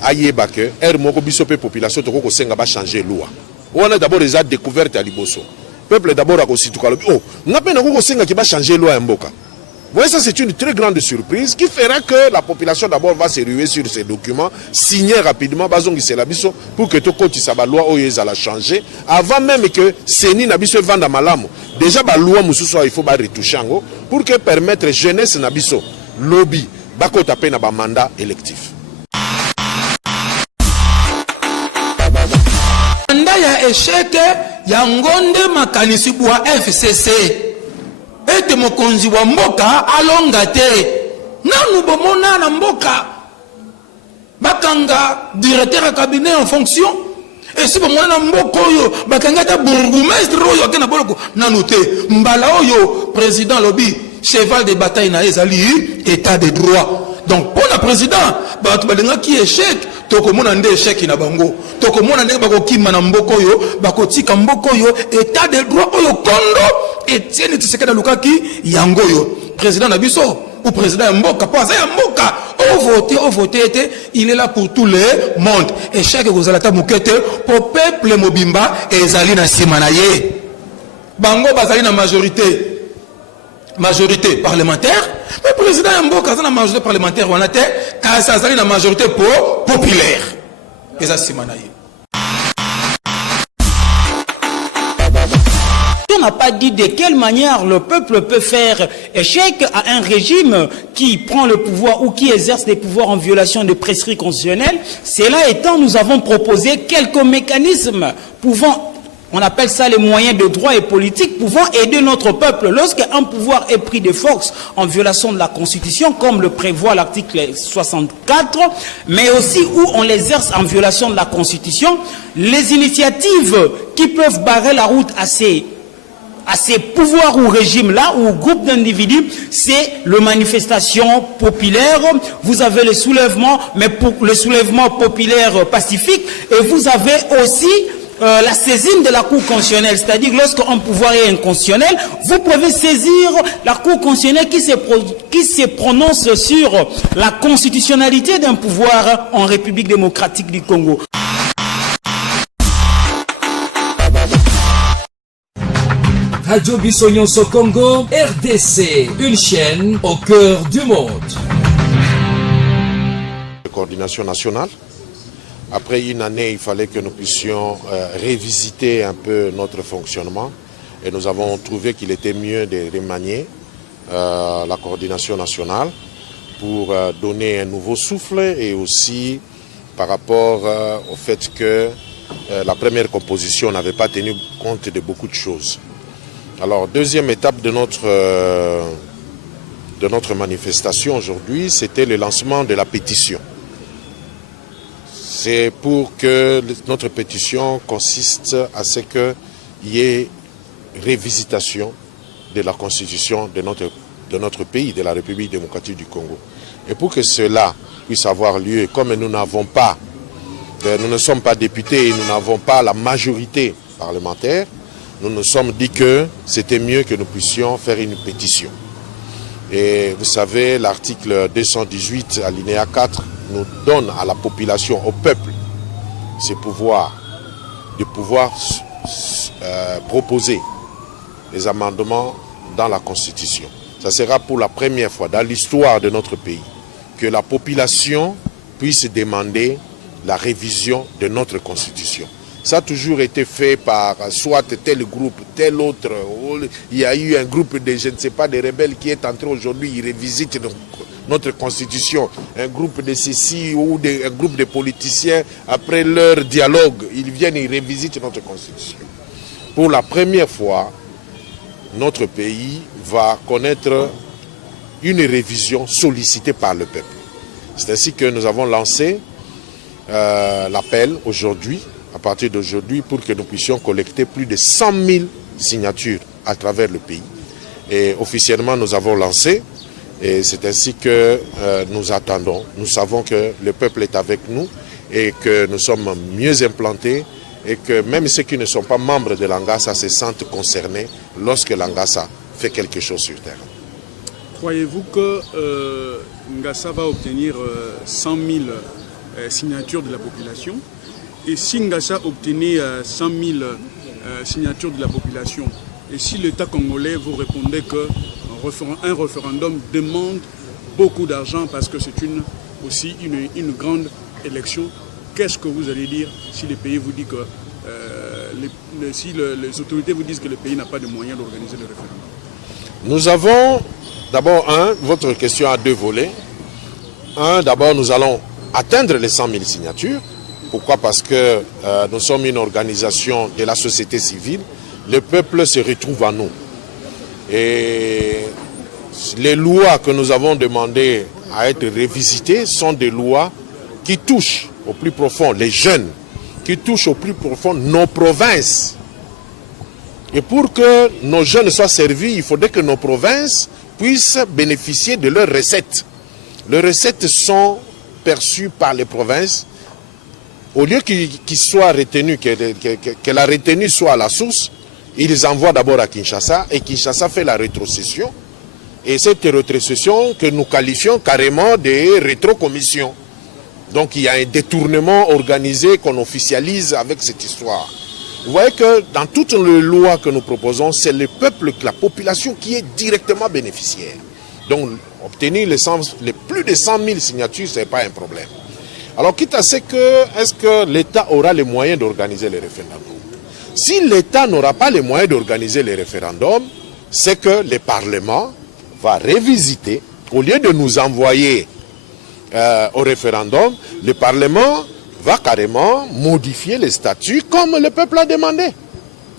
ayeba que er moko biso pe population toko ko senga ba changer loi. On a d'abord les découvertes à Liboso. Peuple d'abord a constitué oh, n'a pas ko senga qui va changer loi mboka. Voyez, ça c'est une très grande surprise qui fera que la population d'abord va se ruer sur ces documents, signer rapidement bazongi c'est la biso pour que to koti sa ba loi oyeza la changer avant même que seni na biso vanda malamu. Déjà ba loi mususu il faut ba retoucher ngo pour que permettre jeunesse na biso lobby bako taper na ba mandat électif. Mandat ya échec ya ngonde makanisi bwa FCC. Ete mokonzi wa mboka alonga te nanu bomona na mboka bakanga directeur de cabinet en fonction et si bomona na mboka oyo bakanga ta bourgmestre oyo akena boloko nanu te mbala oyo président lobby cheval de bataille na ezali état de droit. Donc pour le président bato balinga ki échec tokomona nde échec na bango tokomona nde bakokima na mboko yo bakotika mboko yo état de droit oyo kondo Etienne Tshisekedi Lukaki yango yo président na biso ou président mboka pas ya mboka au voter il est là pour tout le monde échec kozalata mukete pour peuple mobimba ezali na sima na ye bango bazali na majorité parlementaire mais président mboka za na majorité parlementaire wana te kasa azali na majorité populaire eza sima na ye. On n'a pas dit de quelle manière le peuple peut faire échec à un régime qui prend le pouvoir ou qui exerce des pouvoirs en violation de prescrits constitutionnels. Cela étant, nous avons proposé quelques mécanismes pouvant, on appelle ça les moyens de droit et politique, pouvant aider notre peuple lorsqu'un pouvoir est pris de force en violation de la Constitution, comme le prévoit l'article 64, mais aussi où on l'exerce en violation de la Constitution. Les initiatives qui peuvent barrer la route à ces pouvoirs ou régimes-là, ou groupes d'individus, c'est le manifestation populaire. Vous avez le soulèvement, mais pour le soulèvement populaire pacifique, et vous avez aussi la saisine de la Cour constitutionnelle, c'est-à-dire lorsqu'un pouvoir est inconstitutionnel, vous pouvez saisir la Cour constitutionnelle qui se prononce sur la constitutionnalité d'un pouvoir en République démocratique du Congo. Radio Bissonyonso Congo, RDC, une chaîne au cœur du monde. Coordination nationale. Après une année, il fallait que nous puissions révisiter un peu notre fonctionnement. Et nous avons trouvé qu'il était mieux de remanier la coordination nationale pour donner un nouveau souffle et aussi par rapport au fait que la première composition n'avait pas tenu compte de beaucoup de choses. Alors, deuxième étape de notre manifestation aujourd'hui, c'était le lancement de la pétition. C'est pour que notre pétition consiste à ce qu'il y ait révisitation de la constitution de notre pays, de la République démocratique du Congo. Et pour que cela puisse avoir lieu, comme nous ne sommes pas députés et nous n'avons pas la majorité parlementaire, nous nous sommes dit que c'était mieux que nous puissions faire une pétition. Et vous savez, l'article 218, alinéa 4, nous donne à la population, au peuple, ce pouvoir de pouvoir proposer des amendements dans la Constitution. Ça sera pour la première fois dans l'histoire de notre pays que la population puisse demander la révision de notre Constitution. Ça a toujours été fait par soit tel groupe, tel autre. Il y a eu un groupe de, je ne sais pas, des rebelles qui est entré aujourd'hui, ils revisitent notre constitution. Un groupe de ceci ou un groupe de politiciens, après leur dialogue, ils viennent, ils revisitent notre constitution. Pour la première fois, notre pays va connaître une révision sollicitée par le peuple. C'est ainsi que nous avons lancé l'appel aujourd'hui, à partir d'aujourd'hui, pour que nous puissions collecter plus de 100 000 signatures à travers le pays. Et officiellement, nous avons lancé, et c'est ainsi que nous attendons. Nous savons que le peuple est avec nous et que nous sommes mieux implantés et que même ceux qui ne sont pas membres de l'Angassa se sentent concernés lorsque l'Angassa fait quelque chose sur terre. Croyez-vous que Ngassa va obtenir 100 000 signatures de la population. Et si Ngassa obtenait 100 000 signatures de la population, et si l'État congolais vous répondait qu'un référendum demande beaucoup d'argent parce que c'est aussi une grande élection, qu'est-ce que vous allez dire si les pays vous disent que si les autorités vous disent que le pays n'a pas de moyens d'organiser le référendum? Nous avons d'abord votre question a deux volets. D'abord nous allons atteindre les 100 000 signatures. Pourquoi? Parce que nous sommes une organisation de la société civile. Le peuple se retrouve en nous. Et les lois que nous avons demandé à être révisitées sont des lois qui touchent au plus profond les jeunes, qui touchent au plus profond nos provinces. Et pour que nos jeunes soient servis, il faudrait que nos provinces puissent bénéficier de leurs recettes. Les recettes sont perçues par les provinces. Au lieu qu'ils soient retenus, que la retenue soit à la source, ils les envoient d'abord à Kinshasa et Kinshasa fait la rétrocession. Et cette rétrocession que nous qualifions carrément de rétrocommission. Donc il y a un détournement organisé qu'on officialise avec cette histoire. Vous voyez que dans toutes les lois que nous proposons, c'est le peuple, la population qui est directement bénéficiaire. Donc obtenir les plus de 100 000 signatures, ce n'est pas un problème. Alors quitte à ce que, est-ce que l'État aura les moyens d'organiser les référendums? Si l'État n'aura pas les moyens d'organiser les référendums, c'est que le Parlement va révisiter, au lieu de nous envoyer au référendum, le Parlement va carrément modifier les statuts comme le peuple a demandé.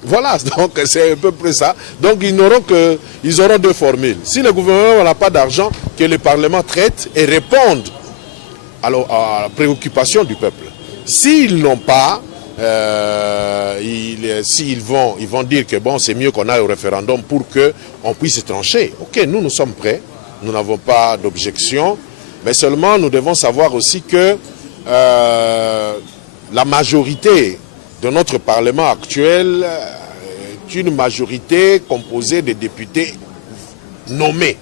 Voilà, donc c'est un peu près ça. Donc ils auront deux formules. Si le gouvernement n'a pas d'argent, que le Parlement traite et réponde à la préoccupation du peuple. S'ils n'ont pas, ils vont dire que bon, c'est mieux qu'on aille au référendum pour qu'on puisse trancher. Ok, nous sommes prêts, nous n'avons pas d'objection, mais seulement nous devons savoir aussi que la majorité de notre Parlement actuel est une majorité composée de députés nommés.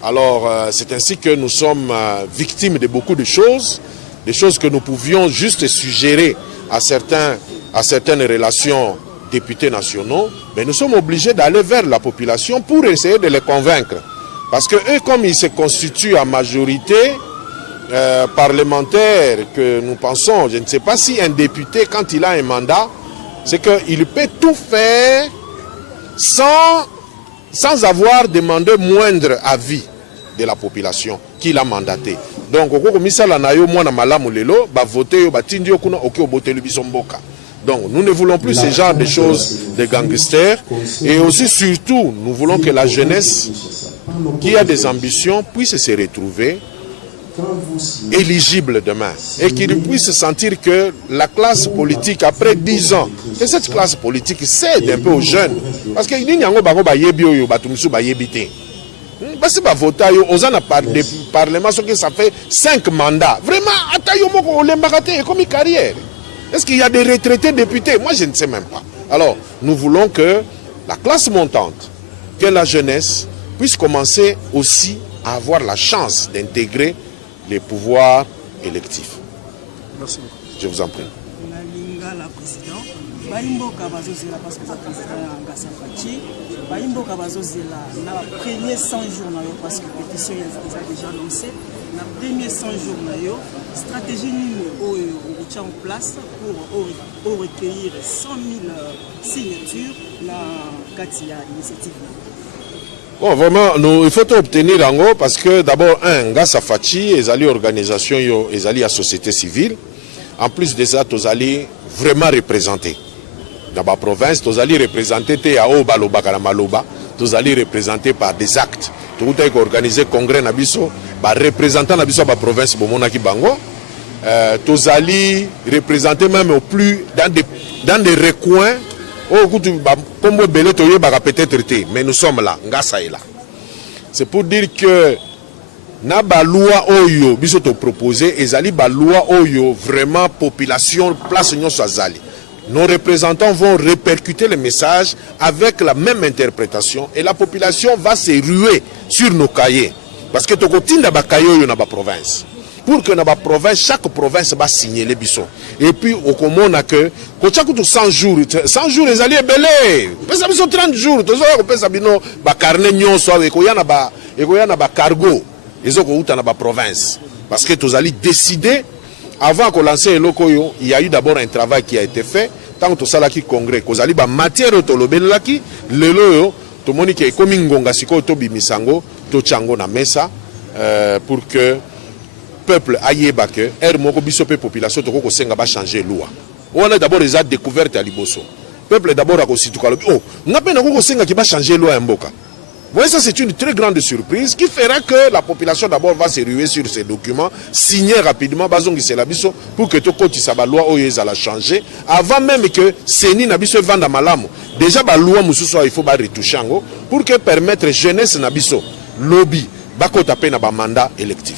Alors, c'est ainsi que nous sommes victimes de beaucoup de choses, des choses que nous pouvions juste suggérer à certaines relations députés nationaux, mais nous sommes obligés d'aller vers la population pour essayer de les convaincre. Parce que eux, comme ils se constituent en majorité parlementaire, que nous pensons, je ne sais pas si un député, quand il a un mandat, c'est qu'il peut tout faire sans avoir demandé moindre avis de la population qu'il a mandaté. Donc, donc, nous ne voulons plus ce genre de choses de gangsters. Et aussi, surtout, nous voulons que la jeunesse qui a des ambitions puisse se retrouver éligible demain et qu'il puisse sentir que la classe politique, après 10 ans, que cette classe politique cède un peu aux jeunes. Parce que parce que voter aux parlements, ça fait 5 mandats. Vraiment, comme une carrière. Est-ce qu'il y a des retraités députés? Moi, je ne sais même pas. Alors, nous voulons que la classe montante, que la jeunesse puisse commencer aussi à avoir la chance d'intégrer les pouvoirs électifs. Merci. Je vous en prie. La présidente, Baimboka bazozela parce que le président Ngassa Fachi, Baimboka bazozela na premier 100 jours na yo parce que pétition est déjà lancée. Na premier 100 jours na yo, stratégie nini au tient en place pour recueillir 100 000 signatures la Katia initiative. Bon, vraiment, il faut obtenir en haut parce que d'abord, Ngassa Fachi, ils allaient organisation, ils allaient à société civile. En plus de ça, ils allaient vraiment représenter. Dans la province, ils allaient représenter à Obaloba, Kalamaloba, ils allaient représenter par des actes. Tout le monde organisé congrès Nabiso, représentant Nabiso la province Bomonaki Bango. Ils allaient représenter même au plus dans des recoins. Mais nous sommes là, Ngassa est là. C'est pour dire que na ba loi oyo biso to proposer ezali ba loi oyo vraiment population place nyonso azali. Nos représentants vont répercuter le message avec la même interprétation et la population va se ruer sur nos cahiers parce que tokotinda ba cahiers oyo na ba province. pour que dans la province, chaque province va signer les bisons. Et puis, au commun, on a que, quand chaque 100 jours, les alliés belés, ça sont 30 jours, on peut savoir, carnet nyon, soit, et qu'on y a un cargo, ils ont dans la province. Parce que tous alliés décider, avant qu'on lance le loco, il y a eu d'abord un travail qui a été fait, tant que tout ça là qui congrès, qu'on alliés, matière, le loyo, tout le monde qui est comme Ngonga, Siko, Tobi Misango, Tochango, na Mesa, pour que peuple ayeba que er moko biso pe population to ko senga ba changer loi. On a d'abord les découvertes à Liboso. Peuple d'abord a constitué oh, n'a pas ko senga qui va changer loi mboka. Voyez, ça c'est une très grande surprise qui fera que la population d'abord va se ruer sur ces documents, signer rapidement bazongi c'est la biso pour que to koti sa ba loi oyeza la changer avant même que seni na biso vanda malamu. Déjà ba loi mususu il faut ba retoucher ngo pour que permettre jeunesse na biso lobby ba ko taper na ba mandat électif.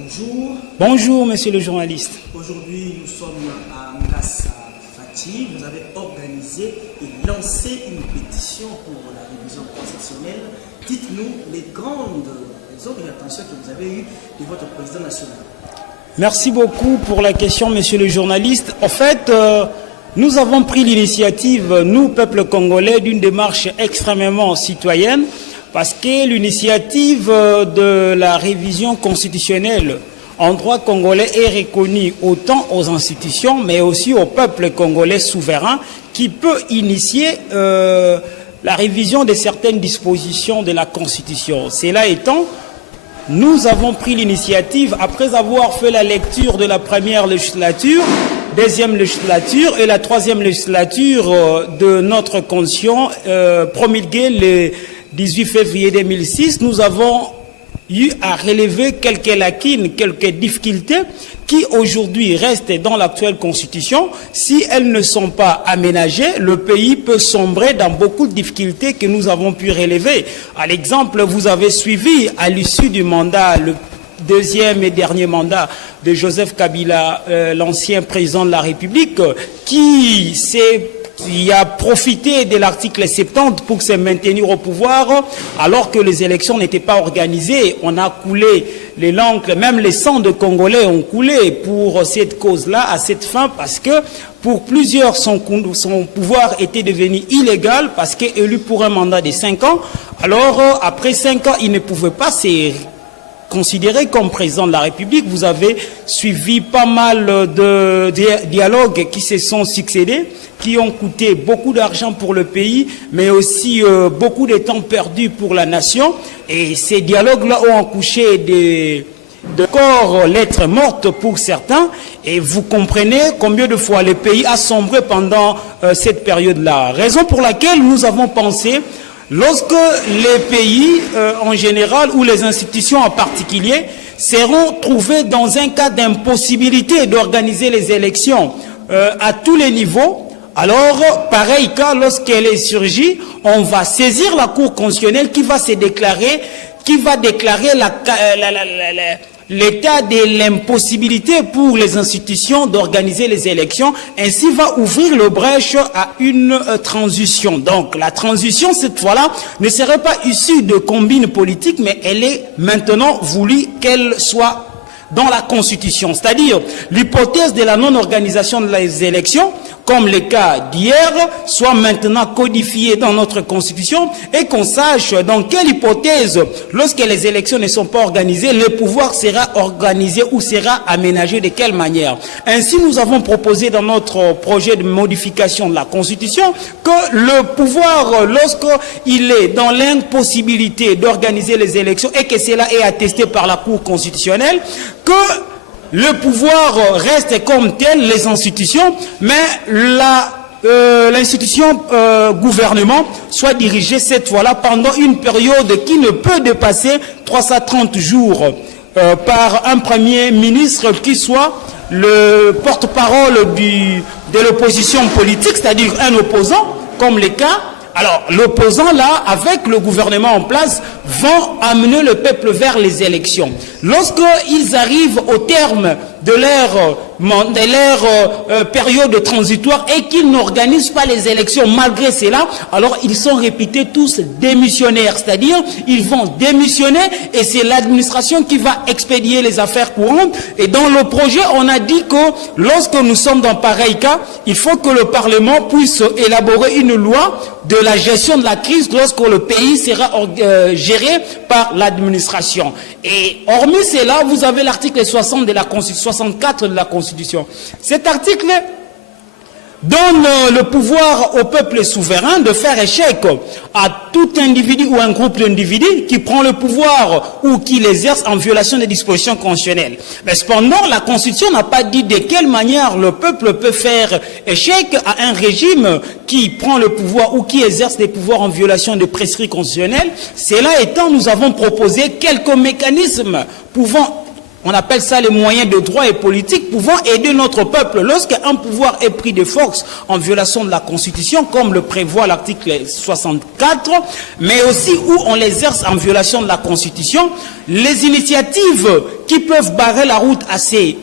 Bonjour. Bonjour, monsieur le journaliste. Aujourd'hui, nous sommes à Ngassa Fati. Vous avez organisé et lancé une pétition pour la révision constitutionnelle. Dites-nous les grandes orientations que vous avez eues de votre président national. Merci beaucoup pour la question, monsieur le journaliste. En fait, nous avons pris l'initiative, nous, peuple congolais, d'une démarche extrêmement citoyenne. Parce que l'initiative de la révision constitutionnelle en droit congolais est reconnue autant aux institutions, mais aussi au peuple congolais souverain qui peut initier la révision de certaines dispositions de la Constitution. Cela étant, nous avons pris l'initiative, après avoir fait la lecture de la première législature, deuxième législature et la troisième législature de notre Constitution promulguée le 18 février 2006, nous avons eu à relever quelques lacunes, quelques difficultés qui aujourd'hui restent dans l'actuelle constitution. Si elles ne sont pas aménagées, le pays peut sombrer dans beaucoup de difficultés que nous avons pu relever. À l'exemple, vous avez suivi à l'issue du mandat, le deuxième et dernier mandat de Joseph Kabila, l'ancien président de la République, qui a profité de l'article 70 pour se maintenir au pouvoir alors que les élections n'étaient pas organisées. On a coulé les langues, même les sangs de Congolais ont coulé pour cette cause-là, à cette fin, parce que pour plusieurs, son pouvoir était devenu illégal parce qu'élu pour un mandat de 5 ans. Alors, après 5 ans, il ne pouvait pas se considéré comme président de la République. Vous avez suivi pas mal de dialogues qui se sont succédés, qui ont coûté beaucoup d'argent pour le pays, mais aussi beaucoup de temps perdu pour la nation. Et ces dialogues-là ont accouché de corps lettres mortes pour certains. Et vous comprenez combien de fois le pays a sombré pendant cette période-là. Raison pour laquelle nous avons pensé, lorsque les pays en général ou les institutions en particulier seront trouvés dans un cas d'impossibilité d'organiser les élections à tous les niveaux, alors pareil cas lorsqu'elle est surgie, on va saisir la Cour constitutionnelle qui va se déclarer, l'état de l'impossibilité pour les institutions d'organiser les élections, ainsi va ouvrir le brèche à une transition. Donc la transition, cette fois-là, ne serait pas issue de combines politiques, mais elle est maintenant voulue qu'elle soit dans la Constitution, c'est-à-dire l'hypothèse de la non-organisation des élections, comme le cas d'hier, soit maintenant codifiée dans notre Constitution et qu'on sache dans quelle hypothèse, lorsque les élections ne sont pas organisées, le pouvoir sera organisé ou sera aménagé de quelle manière. Ainsi, nous avons proposé dans notre projet de modification de la Constitution que le pouvoir, lorsqu'il est dans l'impossibilité d'organiser les élections et que cela est attesté par la Cour constitutionnelle, que le pouvoir reste comme tel, les institutions, mais l'institution gouvernement soit dirigée cette fois-là pendant une période qui ne peut dépasser 330 jours par un premier ministre qui soit le porte-parole de l'opposition politique, c'est-à-dire un opposant, comme les cas. Alors, l'opposant, là, avec le gouvernement en place, vont amener le peuple vers les élections. Lorsqu'ils arrivent au terme de leur période transitoire et qu'ils n'organisent pas les élections malgré cela, alors ils sont réputés tous démissionnaires, c'est-à-dire ils vont démissionner et c'est l'administration qui va expédier les affaires courantes. Et dans le projet, on a dit que lorsque nous sommes dans pareil cas, il faut que le Parlement puisse élaborer une loi de la gestion de la crise lorsque le pays sera géré par l'administration. Et hormis cela, vous avez l'article 60 de la Constitution, 64 de la Constitution. Cet article donne le pouvoir au peuple souverain de faire échec à tout individu ou un groupe d'individus qui prend le pouvoir ou qui l'exerce en violation des dispositions constitutionnelles. Mais cependant, la Constitution n'a pas dit de quelle manière le peuple peut faire échec à un régime qui prend le pouvoir ou qui exerce des pouvoirs en violation de prescrits constitutionnels. Cela étant, nous avons proposé quelques mécanismes pouvant, on appelle ça les moyens de droit et politique, pouvant aider notre peuple lorsqu'un pouvoir est pris de force en violation de la Constitution, comme le prévoit l'article 64, mais aussi où on l'exerce en violation de la Constitution. Les initiatives qui peuvent barrer la route à ces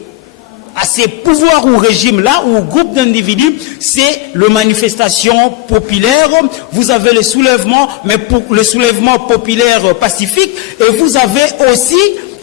pouvoirs ou régimes-là, ou groupes d'individus, c'est le manifestation populaire. Vous avez le soulèvement, mais pour le soulèvement populaire pacifique, et vous avez aussi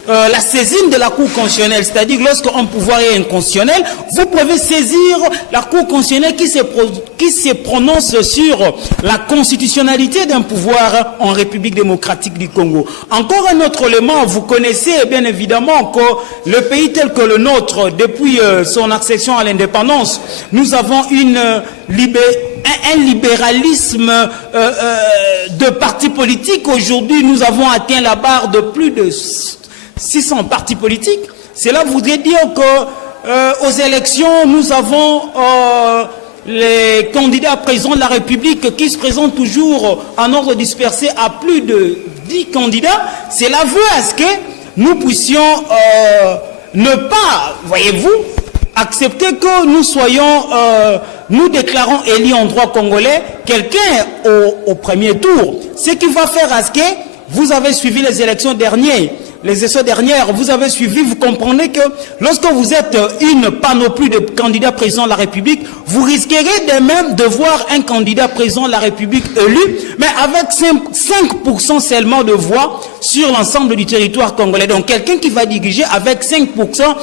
la saisine de la Cour constitutionnelle, c'est-à-dire lorsqu'un pouvoir est inconstitutionnel, vous pouvez saisir la Cour constitutionnelle qui se prononce sur la constitutionnalité d'un pouvoir en République démocratique du Congo. Encore un autre élément, vous connaissez bien évidemment que le pays tel que le nôtre, depuis son accession à l'indépendance, nous avons un libéralisme de partis politiques. Aujourd'hui, nous avons atteint la barre de plus de 600 partis politiques. Cela voudrait dire que aux élections, nous avons les candidats présidents de la République qui se présentent toujours en ordre dispersé à plus de 10 candidats. Cela veut à ce que nous puissions ne pas, voyez-vous, accepter que nous soyons, nous déclarons élu en droit congolais quelqu'un au premier tour. Ce qui va faire à ce que vous avez suivi les élections dernières. Les élections dernières, vous avez suivi, vous comprenez que lorsque vous êtes une panoplie de candidats présidents de la République, vous risquerez de même de voir un candidat président de la République élu, mais avec 5% seulement de voix sur l'ensemble du territoire congolais. Donc quelqu'un qui va diriger avec 5%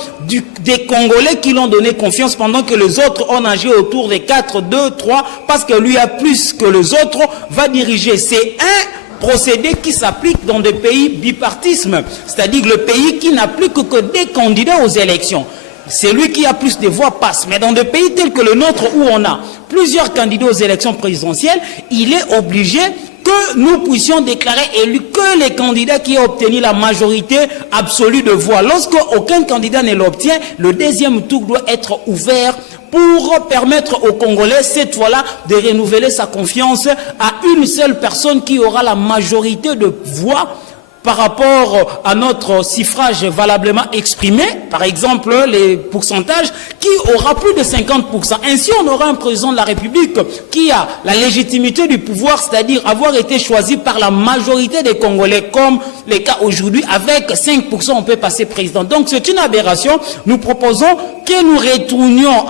des Congolais qui l'ont donné confiance, pendant que les autres ont nagé autour des 4, 2, 3, parce que lui a plus que les autres, va diriger. C'est un procédé qui s'applique dans des pays bipartisme, c'est-à-dire le pays qui n'a plus que des candidats aux élections. C'est lui qui a plus de voix passe. Mais dans des pays tels que le nôtre, où on a plusieurs candidats aux élections présidentielles, il est obligé que nous puissions déclarer élu que les candidats qui ont obtenu la majorité absolue de voix. Lorsqu'aucun candidat ne l'obtient, le deuxième tour doit être ouvert pour permettre aux Congolais, cette fois-là, de renouveler sa confiance à une seule personne qui aura la majorité de voix par rapport à notre chiffrage valablement exprimé, par exemple les pourcentages, qui aura plus de 50%. Ainsi, on aura un président de la République qui a la légitimité du pouvoir, c'est-à-dire avoir été choisi par la majorité des Congolais, comme les cas aujourd'hui, avec 5%, on peut passer président. Donc c'est une aberration. Nous proposons que nous retournions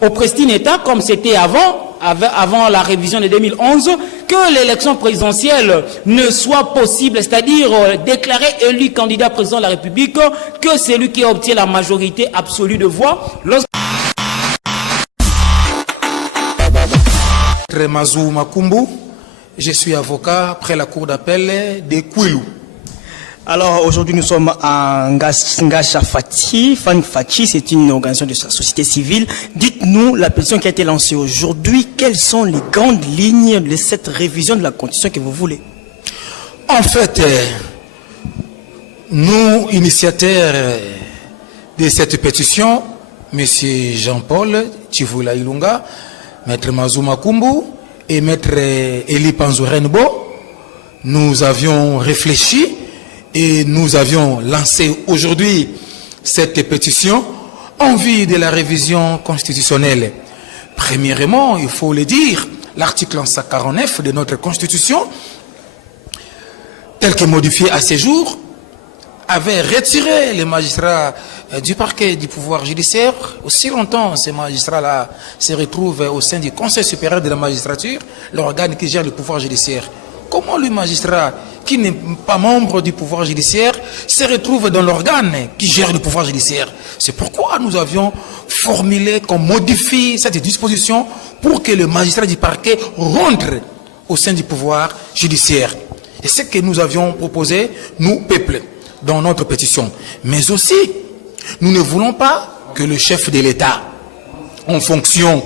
au pristine État, comme c'était avant la révision de 2011, que l'élection présidentielle ne soit possible, c'est-à-dire déclarer élu candidat président de la République que celui qui obtient la majorité absolue de voix. Mazou Makumbu, je suis avocat près la cour d'appel de Kwilu. Alors aujourd'hui nous sommes à Ngasha Fati. Fan Fati, c'est une organisation de la société civile. Dites-nous la pétition qui a été lancée aujourd'hui. Quelles sont les grandes lignes de cette révision de la Constitution que vous voulez? En fait, nous, initiateurs de cette pétition, M. Jean-Paul Tchivoula Ilunga, Maître Mazou Makumbu et Maître Eli Panzourenbo, nous avions réfléchi et nous avions lancé aujourd'hui cette pétition en vue de la révision constitutionnelle. Premièrement, il faut le dire, l'article 149 de notre Constitution tel que modifié à ces jours, avait retiré les magistrats du parquet du pouvoir judiciaire. Aussi longtemps ces magistrats-là se retrouvent au sein du Conseil supérieur de la magistrature, l'organe qui gère le pouvoir judiciaire. Comment le magistrat qui n'est pas membre du pouvoir judiciaire se retrouve dans l'organe qui gère le pouvoir judiciaire? C'est pourquoi nous avions formulé qu'on modifie cette disposition pour que le magistrat du parquet rentre au sein du pouvoir judiciaire. Et c'est ce que nous avions proposé, nous, peuple, dans notre pétition. Mais aussi, nous ne voulons pas que le chef de l'État, en fonction,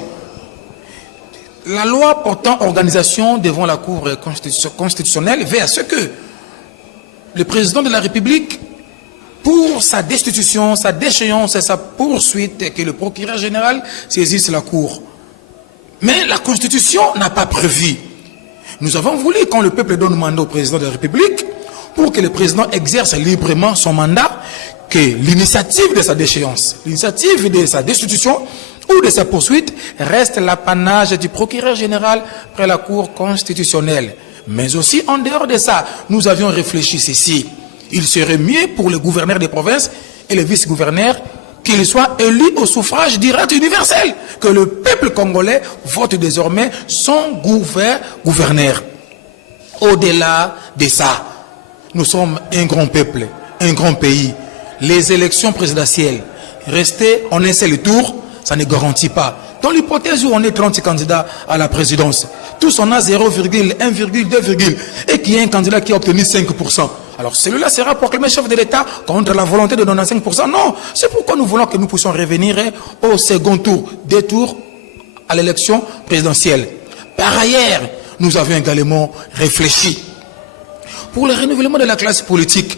la loi portant organisation devant la Cour constitutionnelle veut à ce que le président de la République, pour sa destitution, sa déchéance et sa poursuite, que le procureur général saisisse la Cour. Mais la Constitution n'a pas prévu. Nous avons voulu, quand le peuple donne mandat au président de la République, pour que le président exerce librement son mandat, que l'initiative de sa déchéance, l'initiative de sa destitution ou de sa poursuite reste l'apanage du procureur général près la Cour constitutionnelle. Mais aussi, en dehors de ça, nous avions réfléchi ceci. Il serait mieux pour le gouverneur des provinces et le vice-gouverneur qu'il soit élu au suffrage direct universel, que le peuple congolais vote désormais son gouverneur. Au-delà de ça, nous sommes un grand peuple, un grand pays. Les élections présidentielles, rester en un seul tour, ça ne garantit pas. Dans l'hypothèse où on est 30 candidats à la présidence, tous on a 0,1, 2, et qu'il y a un candidat qui a obtenu 5%. Alors celui-là sera proclamé chef de l'État contre la volonté de donner 5%. Non, c'est pourquoi nous voulons que nous puissions revenir au second tour, des tours à l'élection présidentielle. Par ailleurs, nous avions également réfléchi pour le renouvellement de la classe politique,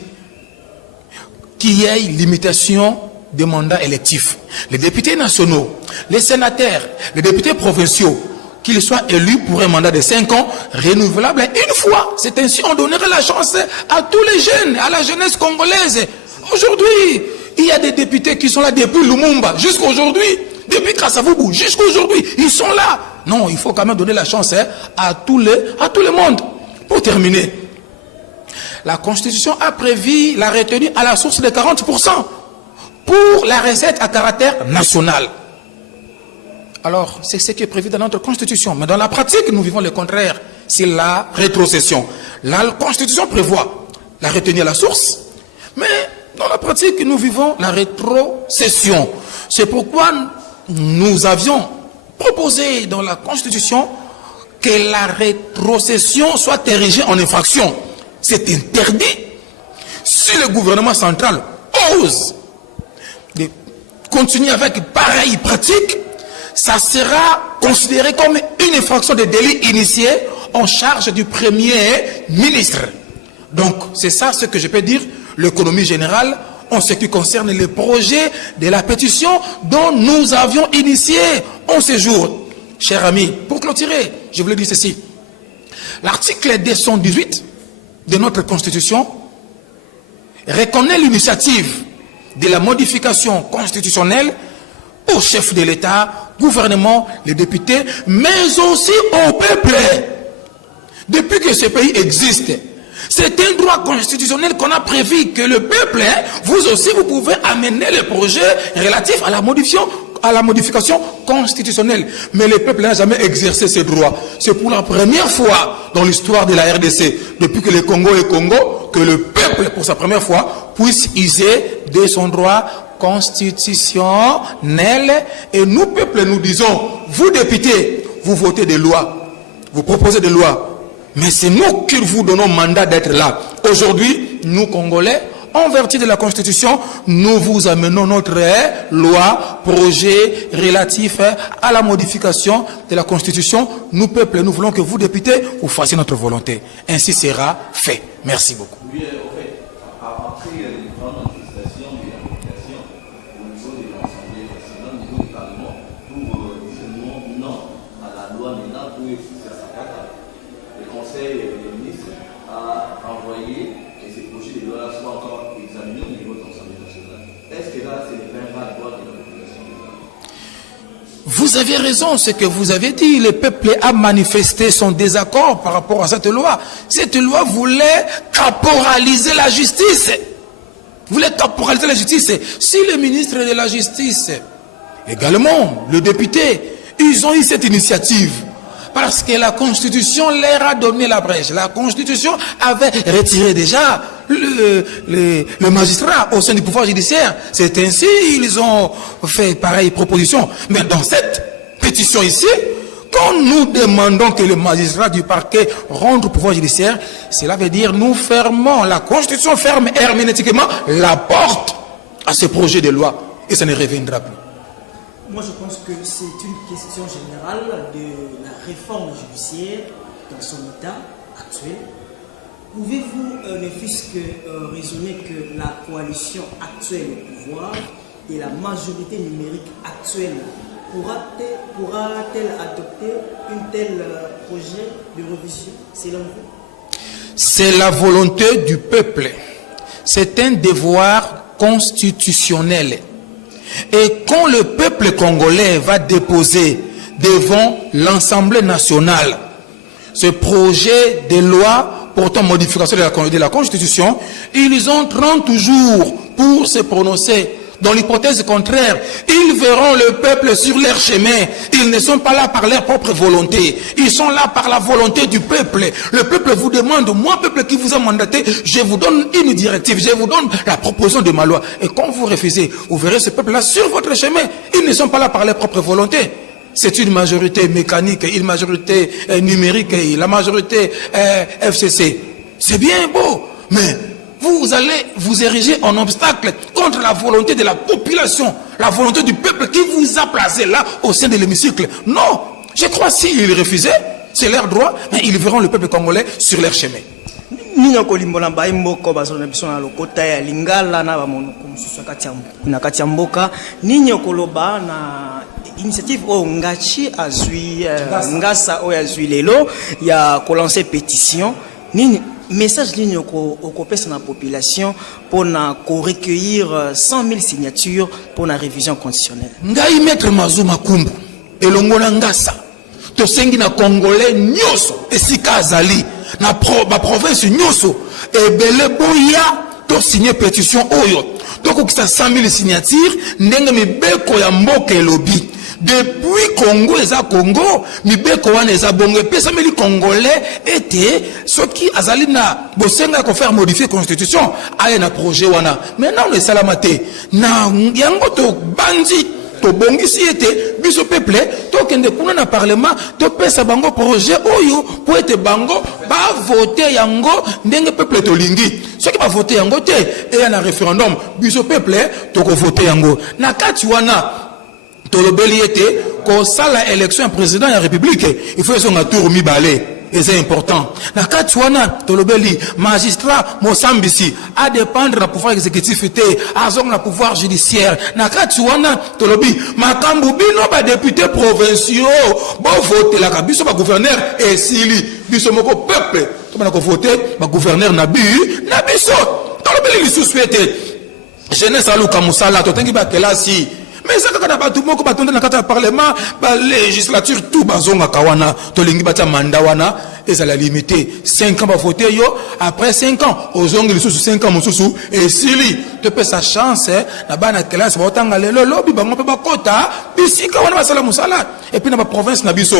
qu'il y ait limitation des mandats électifs. Les députés nationaux, les sénateurs, les députés provinciaux, qu'ils soient élus pour un mandat de 5 ans, renouvelable une fois. C'est ainsi qu'on donnerait la chance à tous les jeunes, à la jeunesse congolaise. Aujourd'hui, il y a des députés qui sont là depuis Lumumba jusqu'à aujourd'hui, depuis Krassavubu jusqu'à aujourd'hui, ils sont là. Non, il faut quand même donner la chance à tout le monde. Pour terminer, la Constitution a prévu la retenue à la source de 40% pour la recette à caractère national. Alors, c'est ce qui est prévu dans notre Constitution. Mais dans la pratique, nous vivons le contraire. C'est la rétrocession. La Constitution prévoit la retenue à la source, mais dans la pratique, nous vivons la rétrocession. C'est pourquoi nous avions proposé dans la Constitution que la rétrocession soit érigée en infraction. C'est interdit. Si le gouvernement central ose de continuer avec pareille pratique, ça sera considéré comme une infraction de délit initié en charge du Premier ministre. Donc, c'est ça ce que je peux dire, l'économie générale, en ce qui concerne les projets de la pétition dont nous avions initié en ce jour. Chers amis, pour clôturer, je voulais dire ceci. L'article 218 de notre Constitution reconnaît l'initiative de la modification constitutionnelle au chef de l'État, gouvernement, les députés, mais aussi au peuple. Depuis que ce pays existe, c'est un droit constitutionnel qu'on a prévu que le peuple, vous aussi, vous pouvez amener les projets relatifs à la modification constitutionnelle. Mais le peuple n'a jamais exercé ce droit. C'est pour la première fois dans l'histoire de la RDC, depuis que le Congo est Congo, que le peuple, pour sa première fois, puisse user de son droit constitutionnel. Et nous, peuple, nous disons, vous, députés, vous votez des lois, vous proposez des lois, mais c'est nous qui vous donnons mandat d'être là. Aujourd'hui, nous, Congolais, en vertu de la Constitution, nous vous amenons notre loi, projet relatif à la modification de la Constitution. Nous, peuple, nous voulons que vous, députés, vous fassiez notre volonté. Ainsi sera fait. Merci beaucoup. Oui, en fait, après les grandes manifestations de l'application au niveau de l'Assemblée nationale, au niveau du Parlement, pour dire non à la loi maintenant pour effacer sa carte, le Conseil des ministres a envoyé que ces projets de loi soient encore examinés au niveau de l'Assemblée nationale. Est-ce que là, c'est vraiment la droit de la population? Vous vous avez raison, ce que vous avez dit. Le peuple a manifesté son désaccord par rapport à cette loi. Cette loi voulait caporaliser la justice. Voulait caporaliser la justice. Si le ministre de la Justice, également le député, ils ont eu cette initiative, parce que la Constitution leur a donné la brèche. La Constitution avait retiré déjà le magistrat au sein du pouvoir judiciaire. C'est ainsi ils ont fait pareille proposition. Mais dans cette pétition ici, quand nous demandons que le magistrat du parquet rende au pouvoir judiciaire, cela veut dire nous fermons, la Constitution ferme hermétiquement la porte à ce projet de loi et ça ne reviendra plus. Moi, je pense que c'est une question générale de la réforme judiciaire dans son état actuel. Pouvez-vous, ne fût-ce que raisonner que la coalition actuelle au pouvoir et la majorité numérique actuelle pourra-t-elle adopter un tel projet de révision, selon vous? C'est la volonté du peuple. C'est un devoir constitutionnel. Et quand le peuple congolais va déposer devant l'Assemblée nationale ce projet de loi portant modification de la Constitution, ils ont 30 jours pour se prononcer. Dans l'hypothèse contraire, ils verront le peuple sur leur chemin. Ils ne sont pas là par leur propre volonté. Ils sont là par la volonté du peuple. Le peuple vous demande, moi, peuple qui vous a mandaté, je vous donne une directive, je vous donne la proposition de ma loi. Et quand vous refusez, vous verrez ce peuple-là sur votre chemin. Ils ne sont pas là par leur propre volonté. C'est une majorité mécanique, une majorité numérique, la majorité FCC. C'est bien beau, mais vous allez vous ériger en obstacle contre la volonté de la population, la volonté du peuple qui vous a placé là au sein de l'hémicycle. Non, je crois s'ils refusaient, c'est leur droit, mais ils verront le peuple congolais sur leur chemin. Nino kolimbola mbai mboko bazona biso na lokota ya lingala na ba monoko mususu na kati ya mboka ninyo koloba na initiative o ngachi azui ngasa o azui lelo ya ko lancer pétition nini message ninyo ko pesa na population pour na ko recueillir 100 000 signatures pour la révision constitutionnelle. Ngai maître Mazuma Kumbu elongola ngasa to sengi na congolais nyoso esika azali na province nyoso ebele boya to signer pétition oyo to kokisa 100 000 signatures ndenge mibeko ya mboka elobi depuis Congo eza Congo mibeko wana eza bongo pesa meli congolais ete soki azali na bosenga ko faire modifier constitution aya na projet wana maintenant le salamate na yango to bandi to bongisi ete biso peuple to kende kuna na parlement to pesa bango projet oyo po ete bango ba voter yango ndenge peuple to lingi soki ba voter yango te e na référendum biso peuple to ko voter yango na kati wana to lobeli ete ko sala élection président ya république il faut son tour mi balé. Et c'est important. Na kati wana tolobeli magistrat Mosambisi a dépendre na pouvoir exécutif té azong na pouvoir judiciaire. Na kati wana tolobi makambu bino ba député provinciaux bo voter la biso ba gouverneur et sili biso moko peuple to ba ko voter ba gouverneur na biso tolobeli li souhaité jeunesse aluka musala to tengi ba kelasi. Mais ça quand ba tout moko ba tonda na kata parlement ba législature tout bazonga kawana to lingi ba ta manda wana et ça la limité 5 ans ba voter yo après 5 ans ozongi li sous 5 ans mususu et sili te peut sa chance na ba na classe ba tanga lelo lobi ba ngope ba kota bisika wana ba sala musala et puis na ba province na biso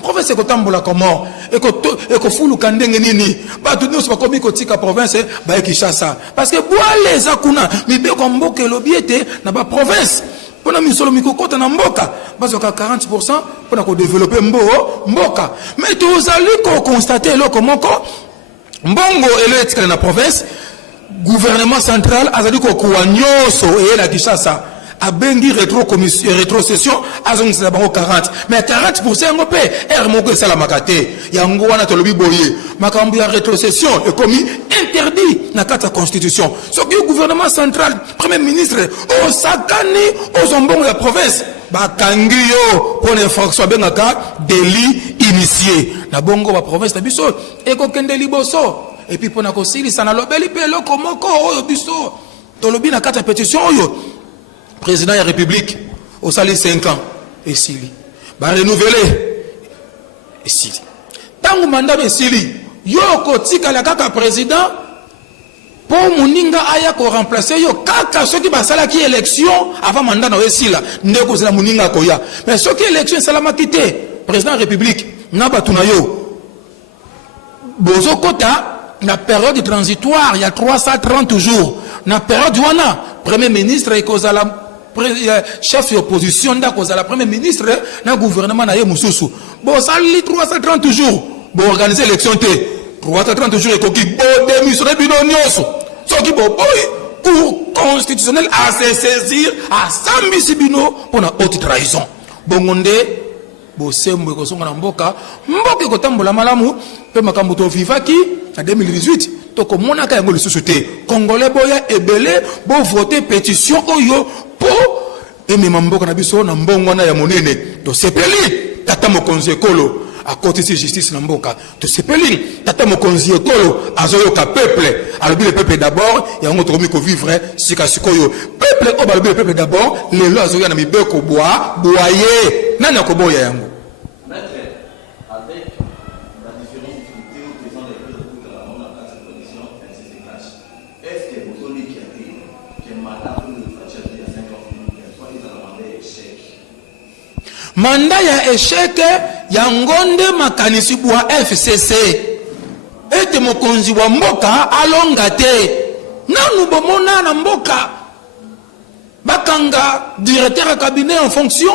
province ko tambola comment et ko fulu kandenge nini ba tout nous ba komi ko tika province ba Kinshasa parce que boa les akuna mi be ko mboke lobiete na ba province. Pona misolo mikokota na mboka bazoka 40% pona ko développer mboka mais tozali ko constater loko moko mbongo electrique na province gouvernement central azali ko kuwa nyoso e la Kinshasa abengi rétrocession azongisa bango 40 mais 40% ngopé moko sala makate yango wana tolobi boye makambu ya rétrocession est commis interdit na kata constitution so que gouvernement central premier ministre o sakani o zombongo la province bakangi yo pour infraction bengaka délit initié na bongo ba province na biso e ko kende liboso et puis pona ko sili sana lobeli pe loko moko oyo biso tolobi na kata pétition oyo président de la République au sali 5 ans et sili renouveler. Et si tant mandat besili yo kotikala kaka président pour moninga aya ko remplacer yo kaka soki basala ki élection avant mandat na esila ndeko zela moninga koya mais soki élection salama kité président de la république na batuna yo bozo kota na période transitoire il y a 330 jours na période wana premier ministre et kozala chef d'opposition la premier ministre na gouvernement na ye mususu bon ça li 330 jours bon organiser l'élection 330 jours et koki bo démissionner bino nyonso soki bo boy pour constitutionnel à se saisir à sambisi bino pour na haute trahison bongonde bo sembo ko songa na mboka ko tambola malamu pe makambo to vivaki en 2018 to ko mona ka yango le société congolais boya ebele bo voter pétition oyo pour eme mboka na biso na mbongo na ya monene to sepeli tata mokonzi ekolo à côté de justice na mboka to sepeli tata mokonzi ekolo azoyoka peuple alobi le peuple d'abord ya ngo tokomi ko vivre sikasikoyo peuple o balobi le peuple d'abord le lo azoya na mibeko boye nana ko boya yango. Mandat ya échec ya ngonde makanisi bwa FCC ete mokonzi wa mboka alonga te nanu bomona na mboka bakanga directeur cabinet en fonction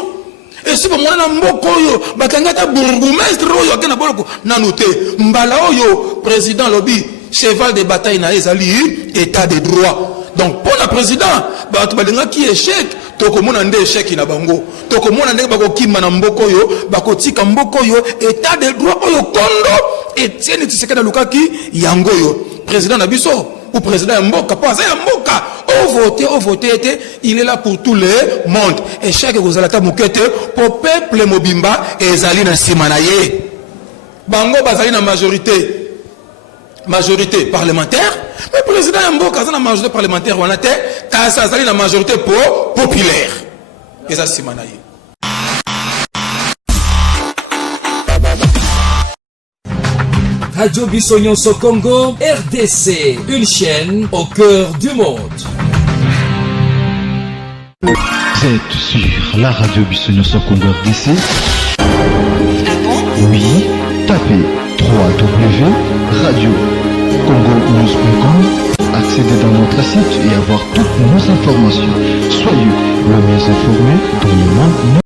et si bomona na mboka oyo bakanga ta bourgmestre oyo akena boloko nanu te mbala oyo président lobi cheval de bataille na ezali état de droit donc pour le président bato balinga ki échec tokomona nde échec na bango tokomona nde bakokima na mboko yo bakotika mboko yo état de droit oyo kondo Etienne Tshisekedi lukaki yango yo président na biso ou président mboka pas ya mboka au voter était il est là pour tout le monde échec kozalata mukete pour peuple mobimba ezali na sima na ye bango bazali na majorité parlementaire mais président mboka azana majorité parlementaire wana te kasa azali na majorité populaire eza sima na ye. Radio Bissonyonso Congo, RDC, une chaîne au cœur du monde. Vous êtes sur la radio Bissonyonso Congo RDC. Oui, tapez www.radiocongonews.com, accédez dans notre site et avoir toutes nos informations. Soyez le mieux informés dans le monde.